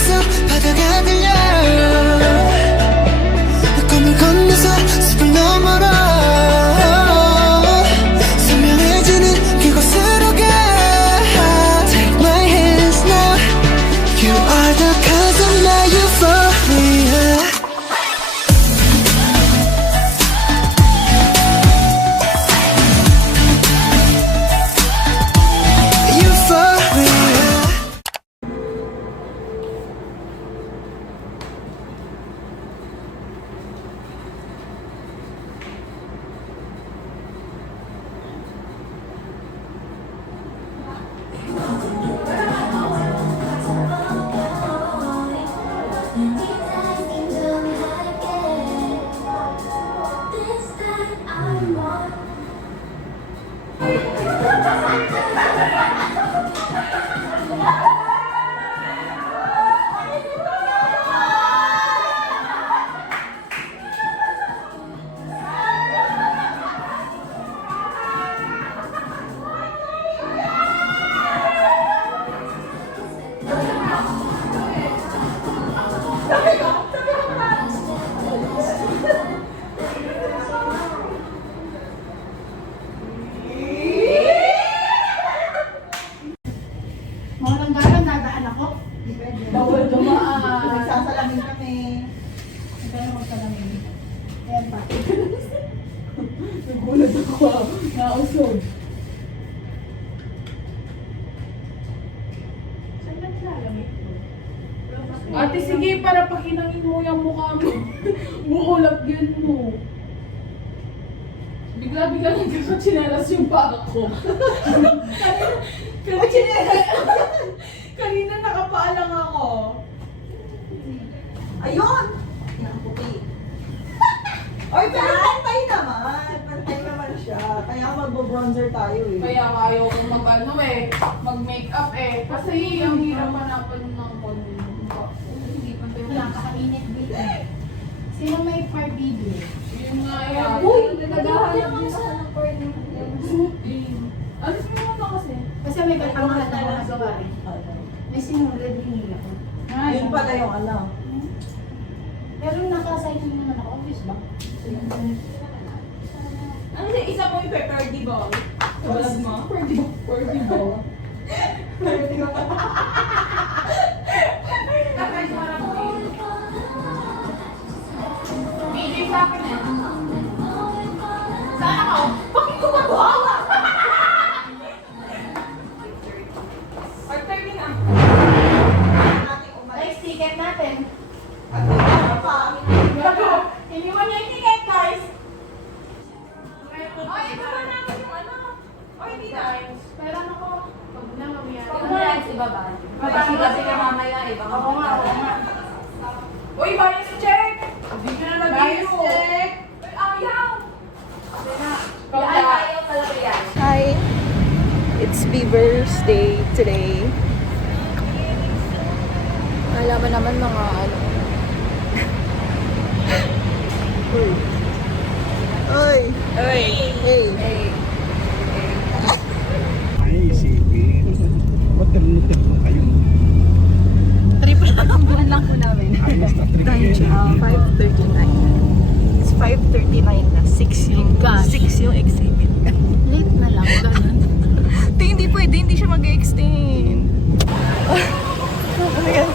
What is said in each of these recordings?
속에서 바다가 들려 꿈을 건너서 숲을 넘어라 선명해지는 그곳으로 가 Take my hands now You are the cause of my euphoria Bawal dumaan. Nagsasalamin kami. Nagkano magsalamin? Ayan pa. Nagulat ako. Nausog. Saan nagsalamit mo? Ate, sige, para pakinangin mo yung mukha mo. Bukulap yun mo. Bigla-bigla nagkakachinelas yung paa ko. Kanina nakapaalang ako. Ayun! Nakaputi. Oy, pero pantay naman. Pantay naman siya. Kaya magbo-bronzer tayo eh. Kaya ayaw kong mag-ano eh. Mag-makeup eh. Kasi ang hirap hanapan ng kondo. Hindi pantay. Wala, kakainit dito. Sino may parbidyo? Yun nga yan. Uy! Naghahanap din ako ng parbidyo. Alis mo naman kasi. Kasi may katangahan na mga gawa eh. May sinulad din nila ko. Yun pala yung ano. Pero naka-sign naman ako. Office ba? Ano sa isa mo yung pepper di ba? Walang mo? Pwede ba? Bigay sa akin eh. Saan ako? Bakit ko magawa? Pag-turning ah. Next ticket natin. Iniwan niya yung ticket, guys. Ay, ito ba namin yung ano? Ay, hindi guys. Pero ako, pag na mamaya. Huwag mo yan si Baba. Kasi ka mamaya eh. Baka Oo nga. Uy, bayang si Check! Hindi ka na nag-ayos. Check! Uy, ayaw! Ayaw talaga yan. Hi! It's Beaver's Day today. Alaman naman mga ano. Uy! Uy! Uy! Hey! Ay, isipin. Ba't trip mo kayo? Buwan lang po namin. Ayos na trip Time check, 5:39. It's 5:39 na. 6 yung, Gosh. 6 yung exhibit. Late na lang. Ganun. Hindi pwede, hindi siya mag-extend. Ano yan?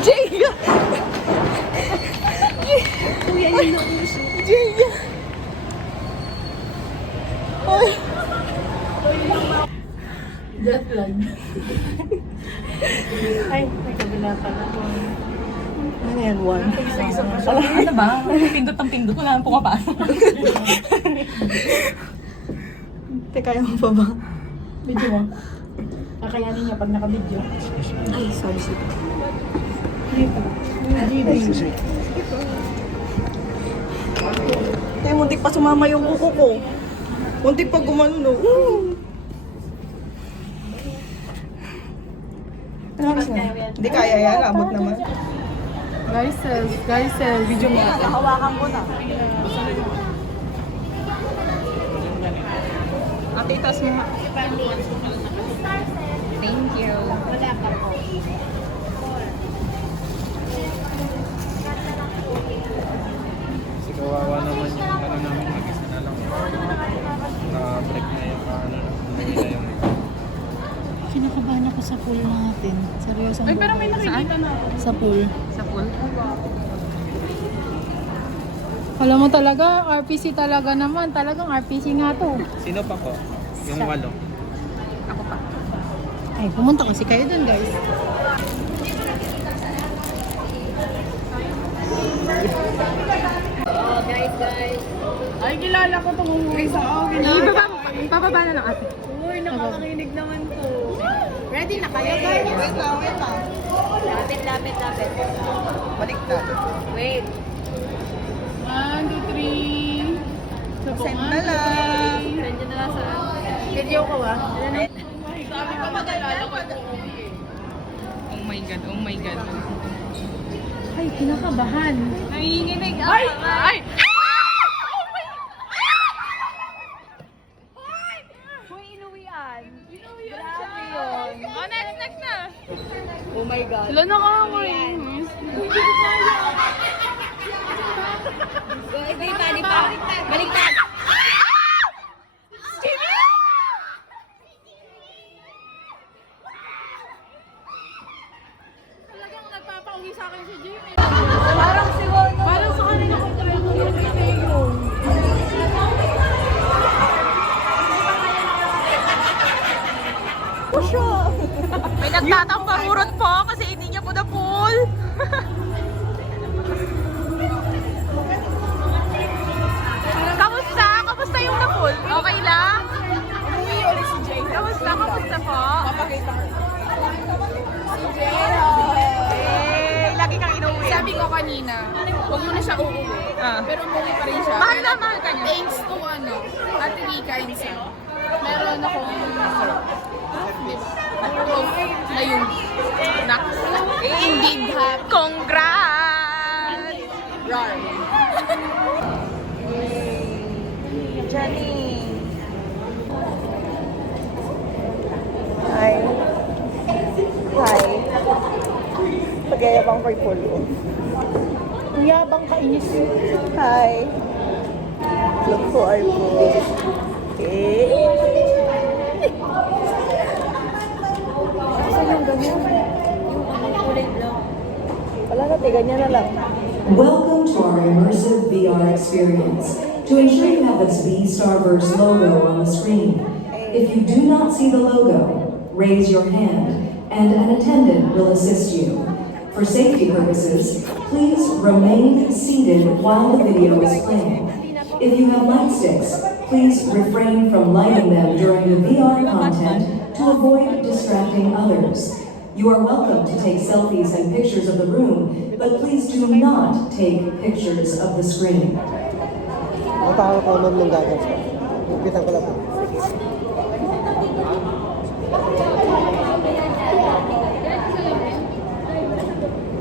Jaya! Jaya! Ay! Jet lag. Ay, may kabila pala. Ano yan, one? Ano ba? Pindot ang pindot. Wala nang pumapasok. Teka, yung pa ba? Video mo. Kakayanin niya pag naka-video. Ay, sorry. Kaya muntik pa sumama yung kuko ko. Muntik pa gumano, no? Hindi kaya yan, abot naman. Guys, video mo. Nakahawakan ko na. Ate, itas mo. Thank Kinakabahan ako sa pool natin. Seryoso. Ay, pero may nakikita na ako. Sa pool. Sa pool? Alam mo talaga, RPC talaga naman. Talagang RPC nga to. Sino pa po? Yung walo. Ay, pumunta kasi kayo dun, guys. Ay, kilala ko itong umuwi sa akin. Bababa na lang ate. Uy, nakakakinig naman to. Ready na kayo, guys? Wait lang, wait lang. Lapit. Balik na. Wait. 1, 2, 3. Send na lang. Nandiyan na lang sa video ko, ah. Sabi ko magalala ko itong umuwi eh. Oh my God. Ay, kinakabahan. Nanginginig ako. Ay! Uy, inuwian. Grabe yun. Oh, next na. Oh my God. Wala na ka ako eh. Di pa. Baliktad. Talagang nagpapauwi sa akin si Jimmy. Parang sa kanila ko talaga yung video. May nagtatambarurot po kasi hindi niya po na pool. Kamusta? Kamusta yung na pool? Okay lang? Umuwi ulit si Jay. Kamusta? Kamusta po? Papakita ko. Lagi kang inuwi. Sabi ko kanina, huwag mo na siya uuwi. Ah. Pero umuwi pa rin siya. Mahal na mahal ka niya. Thanks to Ate Rika Insan. Meron akong na yung indeed happy. Congrats! Rar. Jenny. Hi. Pagyayabang ko'y pool. Ang yabang kainis. Hi. Look for our pool. Okay. Wala na, ganyan na lang. Welcome to our immersive VR experience. To ensure you have the Starburst logo on the screen. If you do not see the logo, raise your hand and an attendant will assist you. For safety purposes, please remain seated while the video is playing. If you have light sticks, please refrain from lighting them during the VR content to avoid distracting others. You are welcome to take selfies and pictures of the room, but please do not take pictures of the screen. Matawag ko naman ng gagas. Ipitan ko lang po.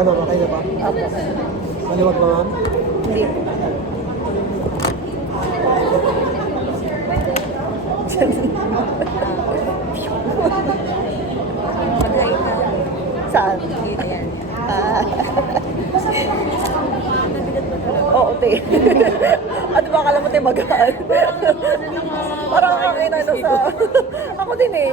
Ano, okay na ba? Apo. Maliwag ba, ma'am? Hindi. Saan? Ah. Oo, te. Ano ba akala mo, te, magaan? Parang kakakita na sa... Ako din eh.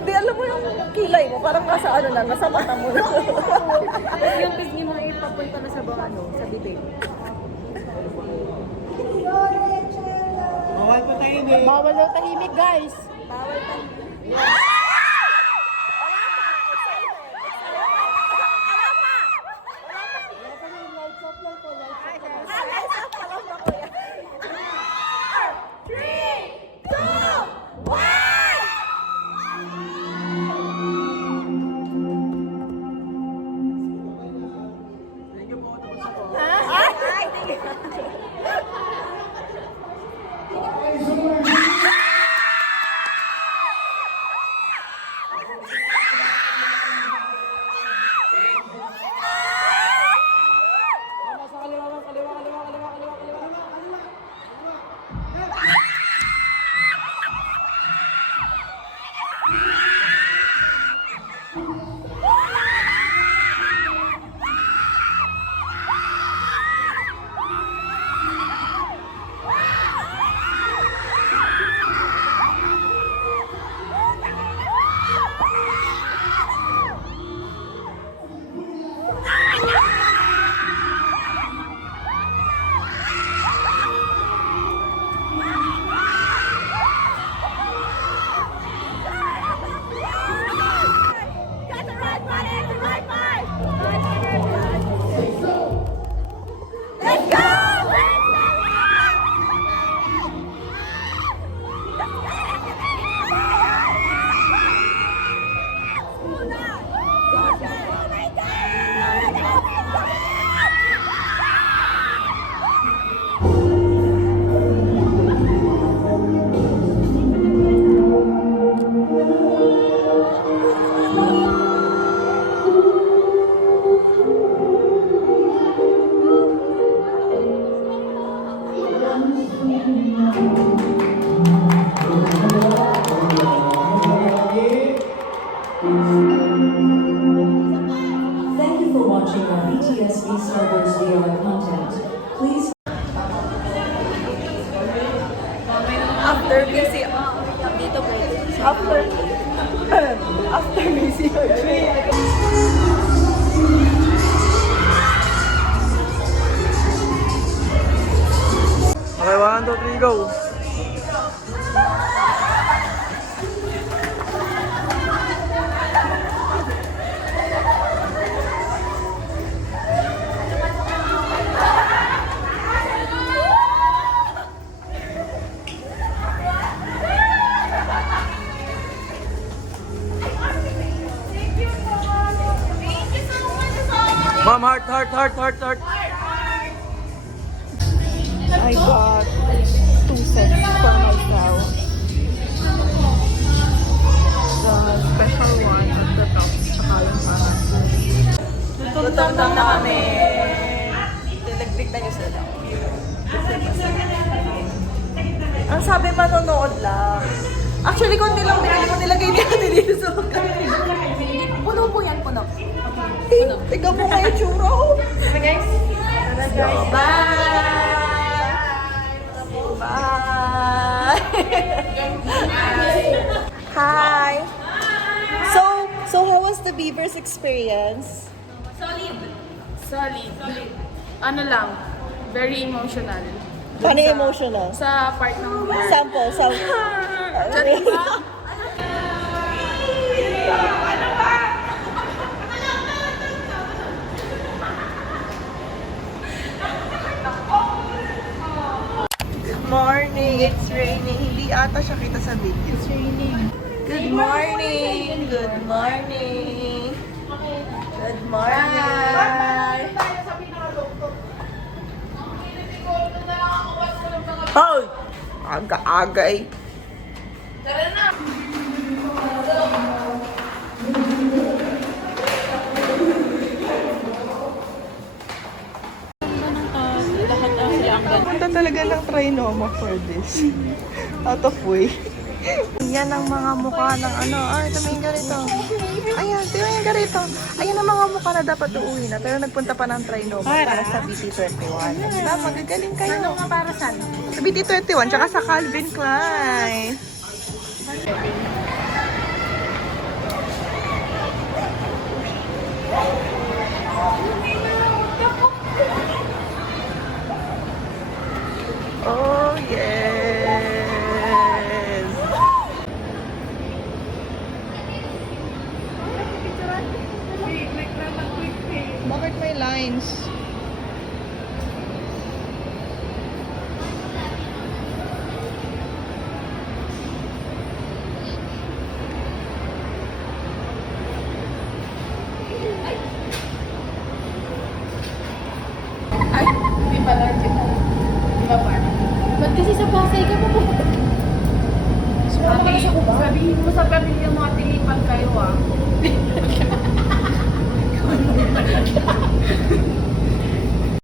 Hindi, alam mo yung kilay mo, parang nasa ano na, nasa mata mo na. Yung pisngi mo ipapunta na sa bangano, sa bibig. Bawal pa tayo din. Bawal daw tahimik, guys. watching our BTS V-Starverse VR content, please After busy, dito pwede. After busy Okay, 1, 2, 3, go! Mom, heart, heart, heart, heart, heart. I got 2 sets for myself. The special one at the top, tsaka yung parang. Gutom na kami. Nilagpig na yung sila. Ang sabi manonood lang. Actually, konti lang binili ko nilagay niya dito sa pagkain. Puno po yan, puno. Tignan mo nga yung tsura ko. Guys, Bye! Bye! Hi! So how was the Beavers experience? Solid. Ano lang, very emotional. Paano yung emotional? Sa part ng Sample. Good morning. It's raining. Hindi ata siya kita sa video. It's raining. Good morning. Good morning. Good morning. Hoy! Aga-aga eh. Punta talaga ng Trinoma for this. Out of way. Yan ang mga mukha ng ano. Ay, tumingin ka rito. Ayan, tumingin ka rito. Ayan ang mga mukha na dapat uuwi na. Pero nagpunta pa ng Trinoma para sa BT21. Diba? Magagaling kayo. Ano nga para saan? Sa BT21, tsaka sa Calvin Klein. Oh, yes! Bakit may lines? Ay, hindi pala. Iba pa. ba't kasi sa Pasay ka pa po? Sabihin mo sa pamilya mo at ilipat kayo ah.